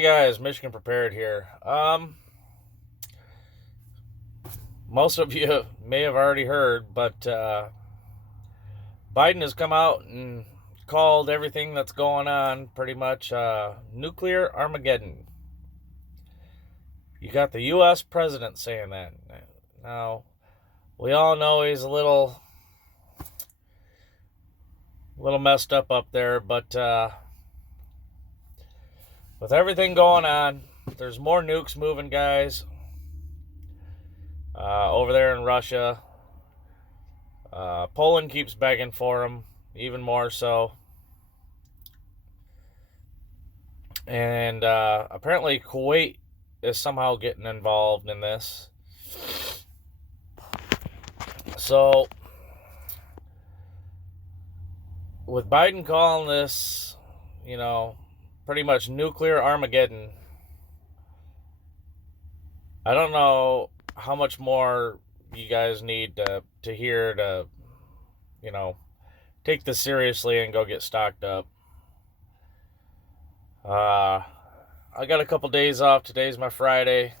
Hey guys, Michigan Prepared here. Most of you may have already heard, but Biden has come out and called everything that's going on pretty much nuclear Armageddon. You got the U.S. president saying that. Now, we all know he's a little messed up there, but with everything going on, there's more nukes moving, guys. Over there in Russia. Poland keeps begging for them, even more so. And apparently Kuwait is somehow getting involved in this. So, with Biden calling this, pretty much nuclear Armageddon, I don't know how much more you guys need to hear to, take this seriously and go get stocked up. I got a couple days off. Today's my Friday.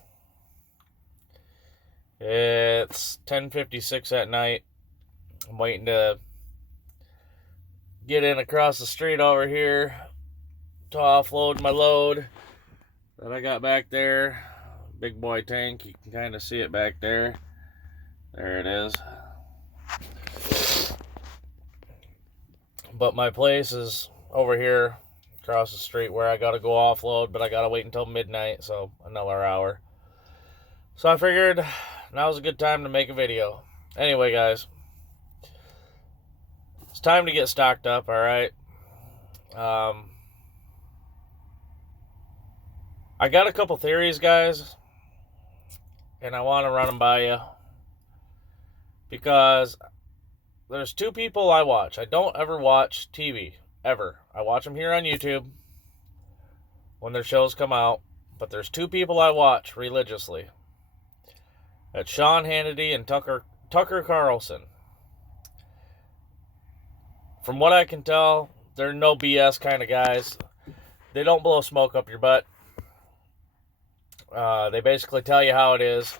It's 10:56 at night. I'm waiting to get in across the street over here to offload my load that I got back there. Big boy tank. You can kind of see it back there. There it is. But my place is over here across the street where I got to go offload, but I got to wait until midnight, so another hour. So I figured now's a good time to make a video. Anyway, guys, it's time to get stocked up, all right? I got a couple theories, guys, and I want to run them by you because there's two people I watch. I don't ever watch TV, ever. I watch them here on YouTube when their shows come out, but there's two people I watch religiously. That's Sean Hannity and Tucker Carlson. From what I can tell, they're no BS kind of guys. They don't blow smoke up your butt. They basically tell you how it is.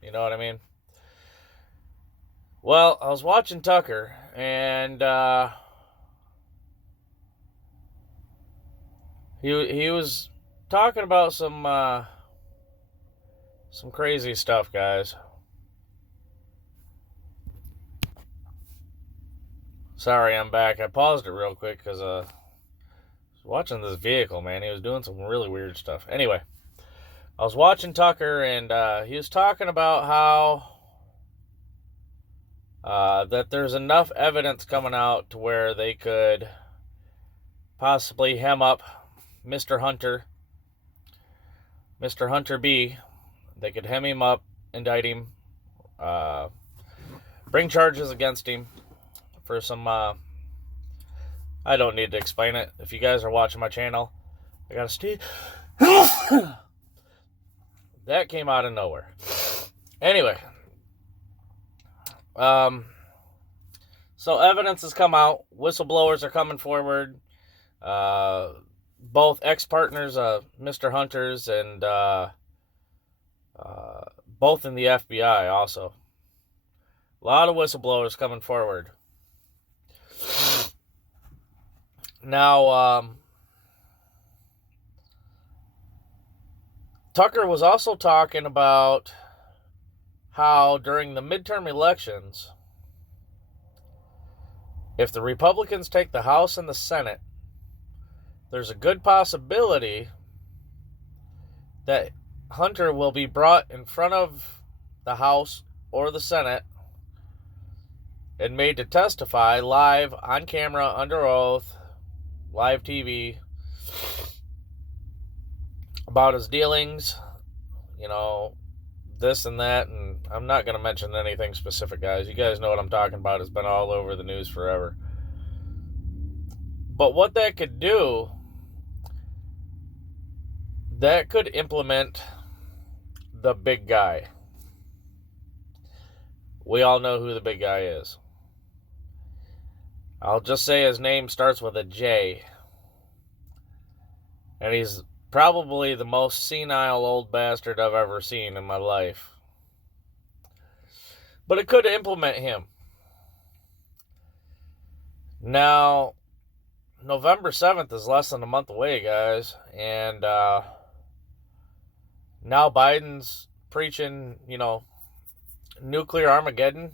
You know what I mean? Well, I was watching Tucker, and he was talking about some crazy stuff, guys. Sorry, I'm back. I paused it real quick because I was watching this vehicle, man. He was doing some really weird stuff. Anyway, I was watching Tucker, and he was talking about how that there's enough evidence coming out to where they could possibly hem up Mr. Hunter B. They could hem him up, indict him, bring charges against him for some, I don't need to explain it. If you guys are watching my channel, I gotta stay. That came out of nowhere. Anyway, so evidence has come out. Whistleblowers are coming forward. Both ex-partners, Mr. Hunter's, and both in the FBI also. A lot of whistleblowers coming forward. Now, Tucker was also talking about how during the midterm elections, if the Republicans take the House and the Senate, there's a good possibility that Hunter will be brought in front of the House or the Senate and made to testify live, on camera, under oath, live TV, about his dealings, this and that, and I'm not going to mention anything specific, guys. You guys know what I'm talking about. It's been all over the news forever. But what that could do, that could implement the big guy. We all know who the big guy is. I'll just say his name starts with a J. And he's probably the most senile old bastard I've ever seen in my life. But it could implement him. Now, November 7th is less than a month away, guys. And now Biden's preaching, nuclear Armageddon.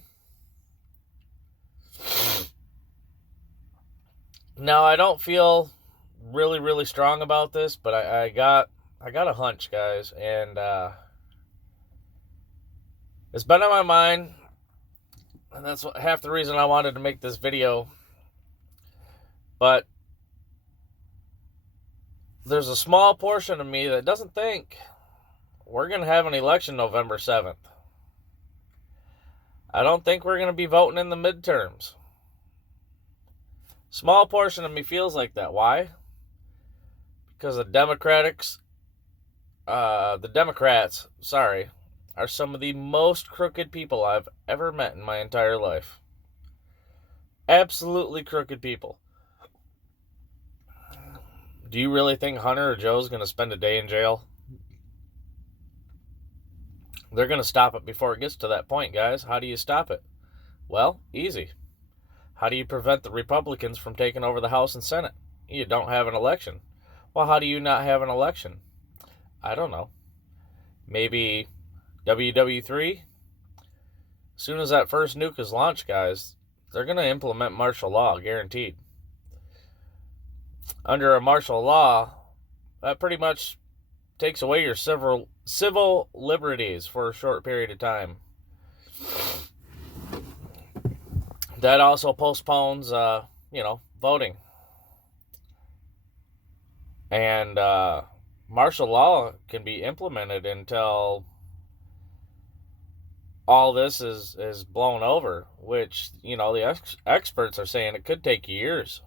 Now, I don't feel really, really strong about this, but I got a hunch, guys. And it's been on my mind. And that's half the reason I wanted to make this video. But there's a small portion of me that doesn't think we're going to have an election November 7th. I don't think we're going to be voting in the midterms. Small portion of me feels like that. Why? Because the Democrats, are some of the most crooked people I've ever met in my entire life. Absolutely crooked people. Do you really think Hunter or Joe's going to spend a day in jail? They're going to stop it before it gets to that point, guys. How do you stop it? Well, easy. How do you prevent the Republicans from taking over the House and Senate? You don't have an election. Well, how do you not have an election? I don't know. Maybe WW3? As soon as that first nuke is launched, guys, they're going to implement martial law, guaranteed. Under a martial law, that pretty much takes away your civil liberties for a short period of time. That also postpones, voting. And martial law can be implemented until all this is blown over, which, the experts are saying it could take years.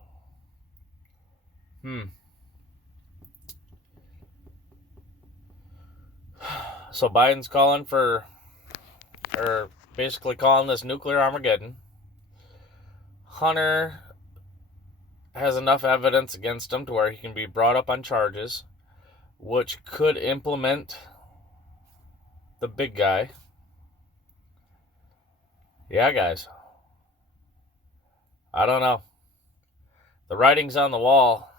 So Biden's basically calling this nuclear Armageddon. Hunter has enough evidence against him to where he can be brought up on charges, which could implement the big guy. Yeah, guys. I don't know. The writing's on the wall.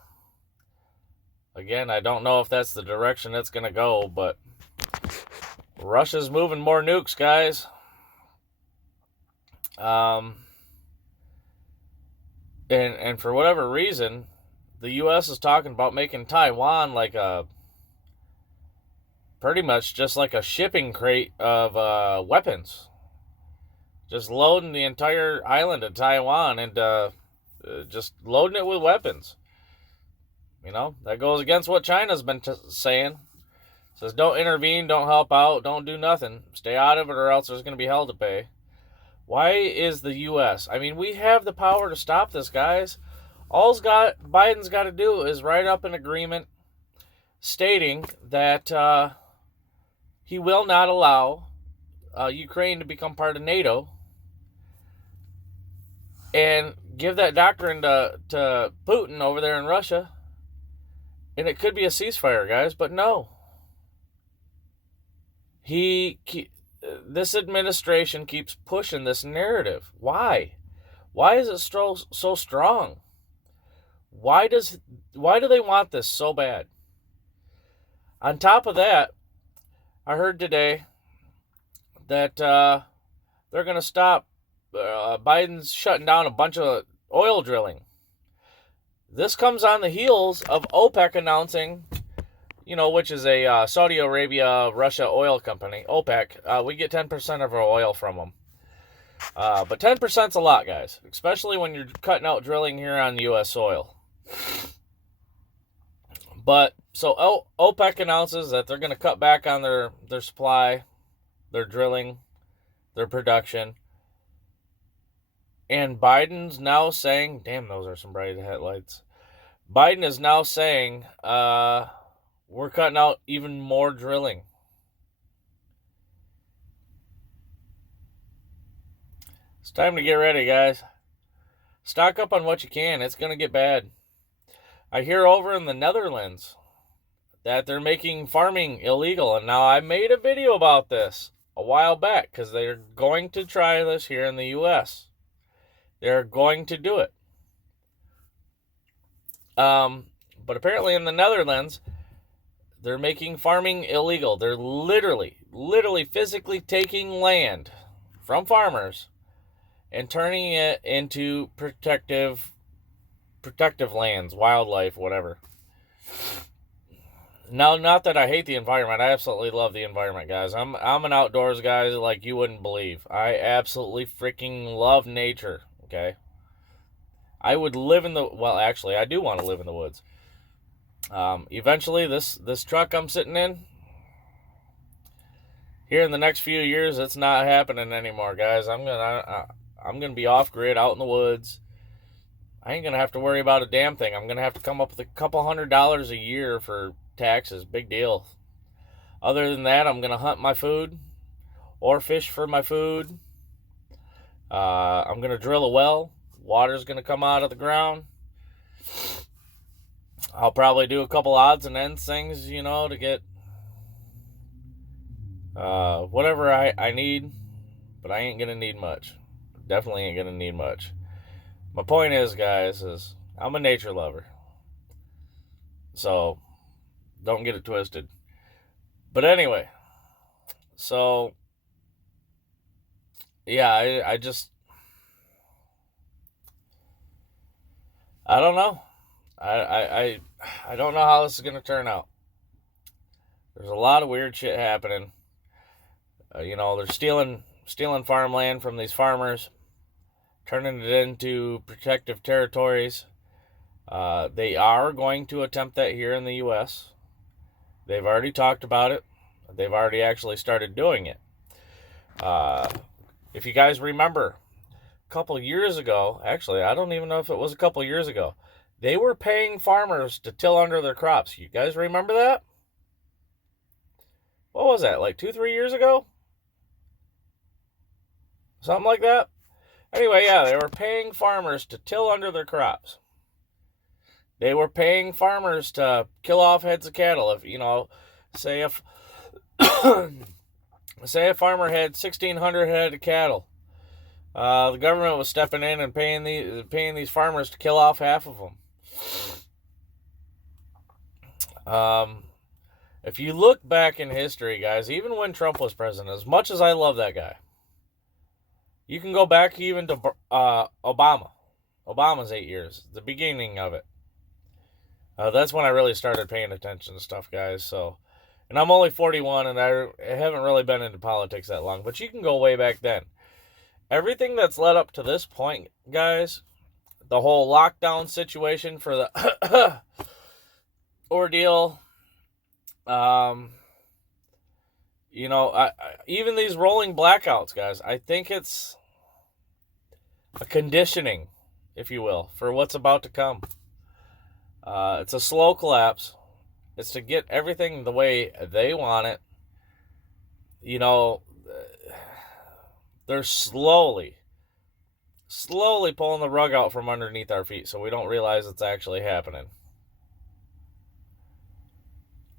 Again, I don't know if that's the direction it's going to go, but Russia's moving more nukes, guys. And for whatever reason, the U.S. is talking about making Taiwan like pretty much just like a shipping crate of weapons. Just loading the entire island of Taiwan and just loading it with weapons. That goes against what China's been saying. Says don't intervene, don't help out, don't do nothing. Stay out of it or else there's going to be hell to pay. Why is the U.S.? I mean, we have the power to stop this, guys. Biden's got to do is write up an agreement stating that he will not allow Ukraine to become part of NATO and give that doctrine to Putin over there in Russia. And it could be a ceasefire, guys, but no. This administration keeps pushing this narrative. Why? Why is it so strong? Why do they want this so bad? On top of that, I heard today that they're going to stop. Biden's shutting down a bunch of oil drilling. This comes on the heels of OPEC announcing, which is a Saudi Arabia, Russia oil company, OPEC. We get 10% of our oil from them. But 10%'s a lot, guys, especially when you're cutting out drilling here on U.S. soil. But so OPEC announces that they're going to cut back on their supply, their drilling, their production. And Biden's now saying, damn, those are some bright headlights. Biden is now saying, we're cutting out even more drilling. It's time to get ready, guys. Stock up on what you can. It's going to get bad. I hear over in the Netherlands, that they're making farming illegal. And now I made a video about this a while back because they're going to try this here in the U.S. They're going to do it. But apparently in the Netherlands, they're making farming illegal. They're literally physically taking land from farmers and turning it into protective lands, wildlife, whatever. Now, not that I hate the environment. I absolutely love the environment, guys. I'm an outdoors guy like you wouldn't believe. I absolutely freaking love nature, okay? I would live in the... Well, actually, I do want to live in the woods. Eventually, this truck I'm sitting in, here in the next few years, it's not happening anymore, guys. I'm gonna be off grid, out in the woods. I ain't gonna have to worry about a damn thing. I'm gonna have to come up with a couple $100 a year for taxes. Big deal. Other than that, I'm gonna hunt my food or fish for my food. I'm gonna drill a well. Water's gonna come out of the ground. I'll probably do a couple odds and ends things, to get whatever I need, but I ain't gonna need much. Definitely ain't gonna need much. My point is, guys, is I'm a nature lover, so don't get it twisted. But anyway, so yeah, I don't know. I don't know how this is gonna turn out. There's a lot of weird shit happening. They're stealing farmland from these farmers, turning it into protective territories. They are going to attempt that here in the U.S. They've already talked about it. They've already actually started doing it. If you guys remember, a couple years ago, actually, I don't even know if it was a couple years ago, they were paying farmers to till under their crops. You guys remember that? What was that, like 2-3 years ago? Something like that? Anyway, yeah, they were paying farmers to till under their crops. They were paying farmers to kill off heads of cattle. If, say if say a farmer had 1,600 head of cattle, the government was stepping in and paying these farmers to kill off half of them. If you look back in history, guys, even when Trump was president, as much as I love that guy, you can go back even to Obama. Obama's 8 years, the beginning of it. That's when I really started paying attention to stuff, guys. So, and I'm only 41, and I haven't really been into politics that long. But you can go way back then. Everything that's led up to this point, guys, the whole lockdown situation for the ordeal, even these rolling blackouts, guys, I think it's a conditioning, if you will, for what's about to come. It's a slow collapse. It's to get everything the way they want it. They're slowly pulling the rug out from underneath our feet so we don't realize it's actually happening.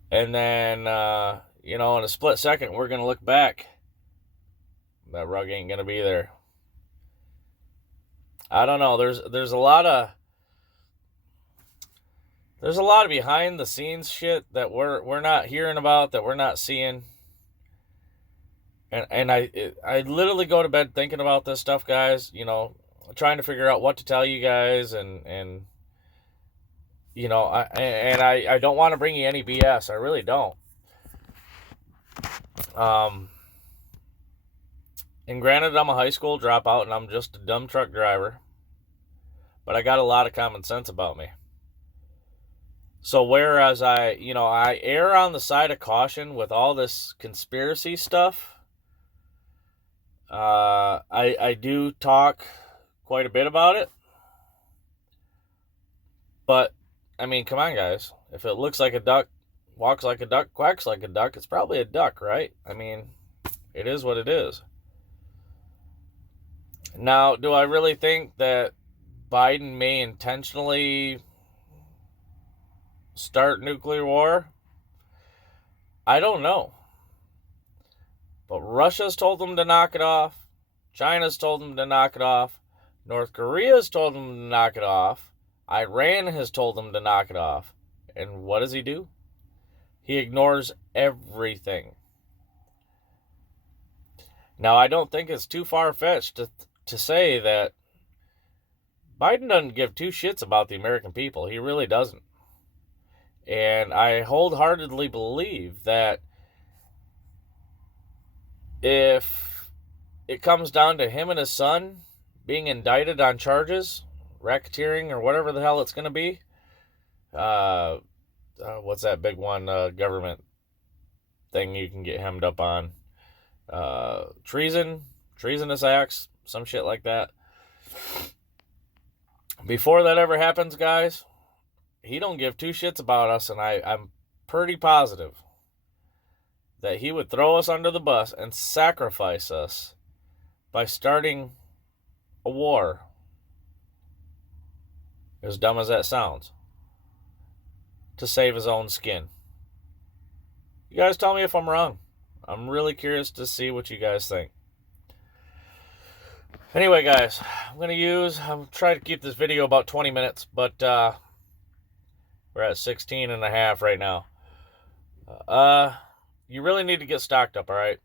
And then, in a split second, we're going to look back. That rug ain't going to be there. I don't know. There's a lot of behind the scenes shit that we're not hearing about, that we're not seeing. And I literally go to bed thinking about this stuff, guys, trying to figure out what to tell you guys, and I don't want to bring you any BS. I really don't. And granted, I'm a high school dropout and I'm just a dumb truck driver, but I got a lot of common sense about me. So whereas I err on the side of caution with all this conspiracy stuff, I do talk quite a bit about it. But, I mean, come on, guys. If it looks like a duck, walks like a duck, quacks like a duck, it's probably a duck, right? I mean, it is what it is. Now, do I really think that Biden may intentionally start nuclear war? I don't know. But Russia's told them to knock it off. China's told them to knock it off. North Korea's told them to knock it off. Iran has told them to knock it off. And what does he do? He ignores everything. Now, I don't think it's too far-fetched to say that Biden doesn't give two shits about the American people. He really doesn't. And I wholeheartedly believe that if it comes down to him and his son being indicted on charges, racketeering or whatever the hell it's going to be, what's that big one, government thing you can get hemmed up on? Treasonous acts, some shit like that. Before that ever happens, guys, he don't give two shits about us, and I'm pretty positive that he would throw us under the bus and sacrifice us by starting a war. As dumb as that sounds. To save his own skin. You guys tell me if I'm wrong. I'm really curious to see what you guys think. Anyway, guys, I'm trying to keep this video about 20 minutes, but we're at 16 and a half right now. You really need to get stocked up, all right?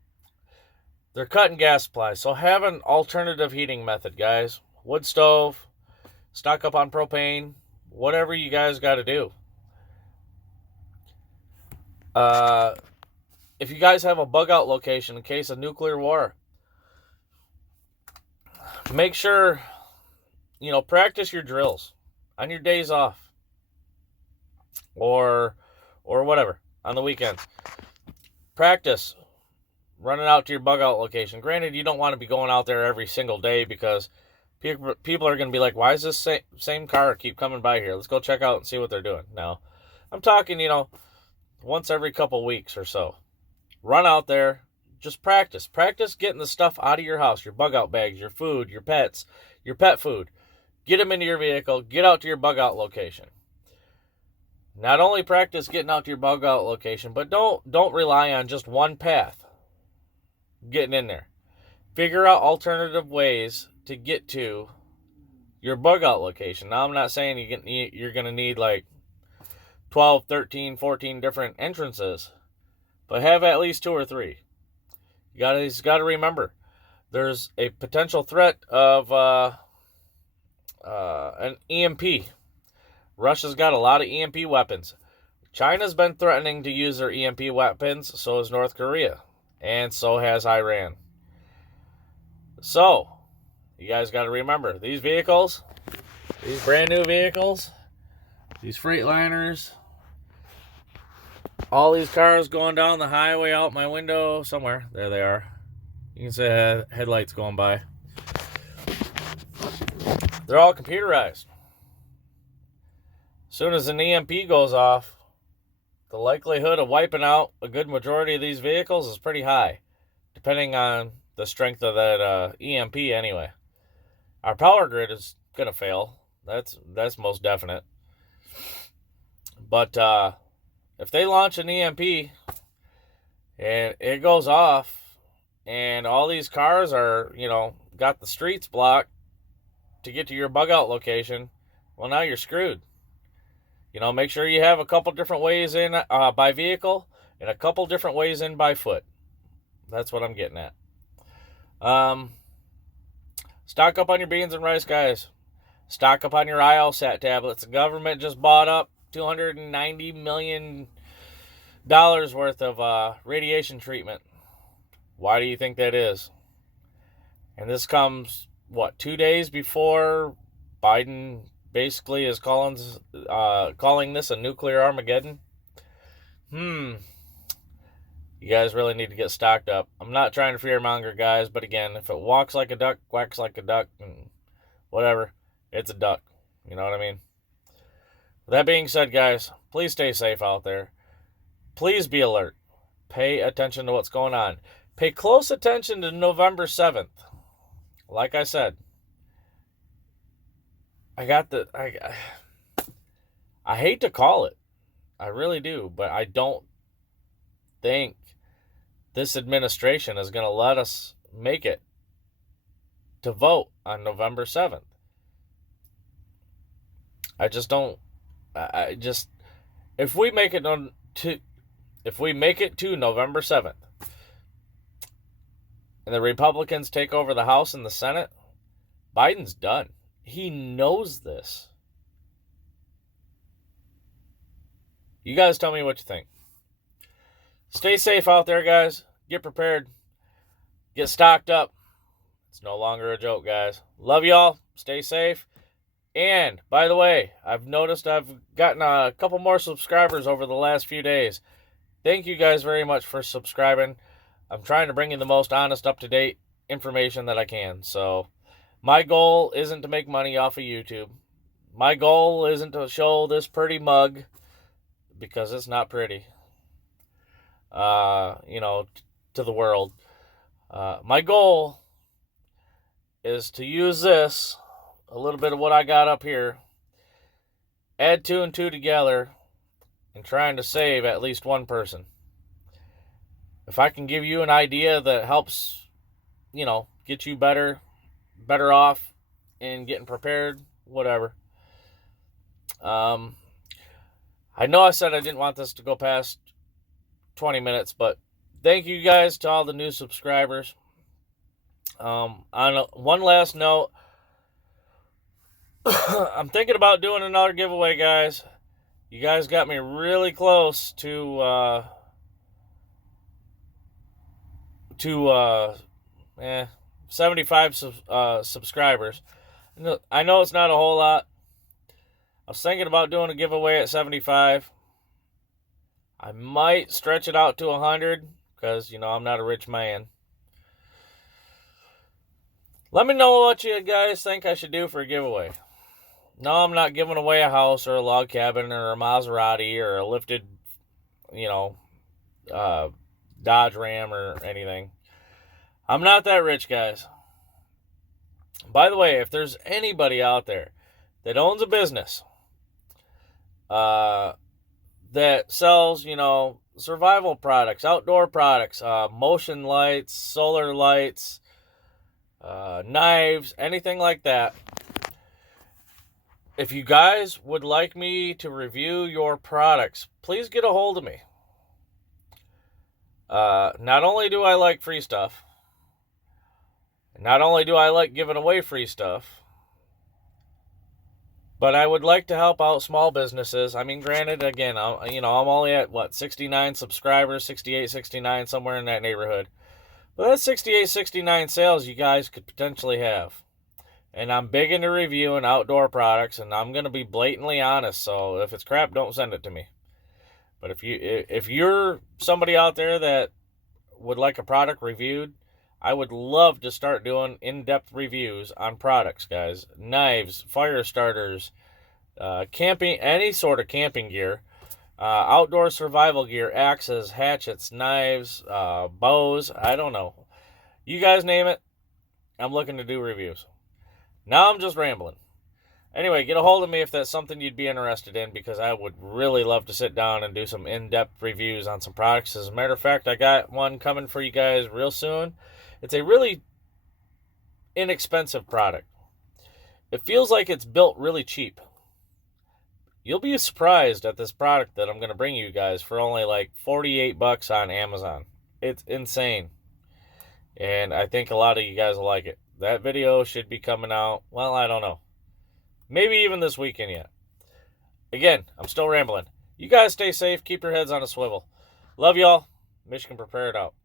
They're cutting gas supplies, so have an alternative heating method, guys. Wood stove, stock up on propane, whatever you guys got to do. If you guys have a bug out location in case of nuclear war, make sure, practice your drills on your days off or whatever on the weekends. Practice running out to your bug out location. Granted, you don't want to be going out there every single day because people are going to be like, why is this same car keep coming by here? Let's go check out and see what they're doing. Now, I'm talking, once every couple weeks or so. Run out there. Just practice. Practice getting the stuff out of your house. Your bug out bags, your food, your pets, your pet food. Get them into your vehicle. Get out to your bug out location. Not only practice getting out to your bug out location, but don't rely on just one path getting in there. Figure out alternative ways to get to your bug out location. Now, I'm not saying you're going to need like 12, 13, 14 different entrances, but have at least 2 or 3. You got to remember, there's a potential threat of an EMP. Russia's got a lot of EMP weapons. China's been threatening to use their EMP weapons, so has North Korea, and so has Iran. So, you guys got to remember, these vehicles, these brand new vehicles, these Freightliners, all these cars going down the highway out my window somewhere. There they are. You can see headlights going by. They're all computerized. As soon as an EMP goes off, the likelihood of wiping out a good majority of these vehicles is pretty high, depending on the strength of that EMP anyway. Our power grid is going to fail. That's most definite. But if they launch an EMP and it goes off and all these cars are, got the streets blocked to get to your bug out location, well, now you're screwed. Make sure you have a couple different ways in by vehicle and a couple different ways in by foot. That's what I'm getting at. Stock up on your beans and rice, guys. Stock up on your ILSAT tablets. The government just bought up $290 million worth of radiation treatment. Why do you think that is? And this comes, 2 days before Biden basically is calling this a nuclear Armageddon? You guys really need to get stocked up. I'm not trying to fearmonger, guys, but again, if it walks like a duck, quacks like a duck, and whatever, it's a duck. You know what I mean? With that being said, guys, please stay safe out there. Please be alert. Pay attention to what's going on. Pay close attention to November 7th. Like I said, I hate to call it. I really do, but I don't think this administration is going to let us make it to vote on November 7th. I just don't. If we make it to November 7th, and the Republicans take over the House and the Senate, Biden's done. He knows this. You guys tell me what you think. Stay safe out there, guys. Get prepared. Get stocked up. It's no longer a joke, guys. Love y'all. Stay safe. And, by the way, I've noticed I've gotten a couple more subscribers over the last few days. Thank you guys very much for subscribing. I'm trying to bring you the most honest, up-to-date information that I can. So, my goal isn't to make money off of YouTube. My goal isn't to show this pretty mug, because it's not pretty, to the world. My goal is to use this, a little bit of what I got up here, add 2 and 2 together, and trying to save at least one person. If I can give you an idea that helps, get you better off in getting prepared, whatever. I know I said I didn't want this to go past 20 minutes, but thank you guys to all the new subscribers. On one last note, I'm thinking about doing another giveaway, guys. You guys got me really close to 75 subscribers. I know it's not a whole lot. I was thinking about doing a giveaway at 75. I might stretch it out to 100 because, I'm not a rich man. Let me know what you guys think I should do for a giveaway. No, I'm not giving away a house or a log cabin or a Maserati or a lifted, Dodge Ram or anything. I'm not that rich, guys. By the way, if there's anybody out there that owns a business that sells, survival products, outdoor products, motion lights, solar lights, knives, anything like that, if you guys would like me to review your products, please get a hold of me. Not only do I like free stuff, not only do I like giving away free stuff, but I would like to help out small businesses. I mean, granted, again, I'm only at, 69 subscribers, 68, 69, somewhere in that neighborhood. But that's 68, 69 sales you guys could potentially have. And I'm big into reviewing outdoor products, and I'm going to be blatantly honest. So if it's crap, don't send it to me. But if you're somebody out there that would like a product reviewed, I would love to start doing in-depth reviews on products, guys. Knives, fire starters, camping, any sort of camping gear, outdoor survival gear, axes, hatchets, knives, bows, I don't know. You guys name it, I'm looking to do reviews. Now I'm just rambling. Anyway, get a hold of me if that's something you'd be interested in, because I would really love to sit down and do some in-depth reviews on some products. As a matter of fact, I got one coming for you guys real soon. It's a really inexpensive product. It feels like it's built really cheap. You'll be surprised at this product that I'm going to bring you guys for only like $48 on Amazon. It's insane. And I think a lot of you guys will like it. That video should be coming out, well, I don't know. Maybe even this weekend yet. Again, I'm still rambling. You guys stay safe. Keep your heads on a swivel. Love y'all. Michigan Prepared out.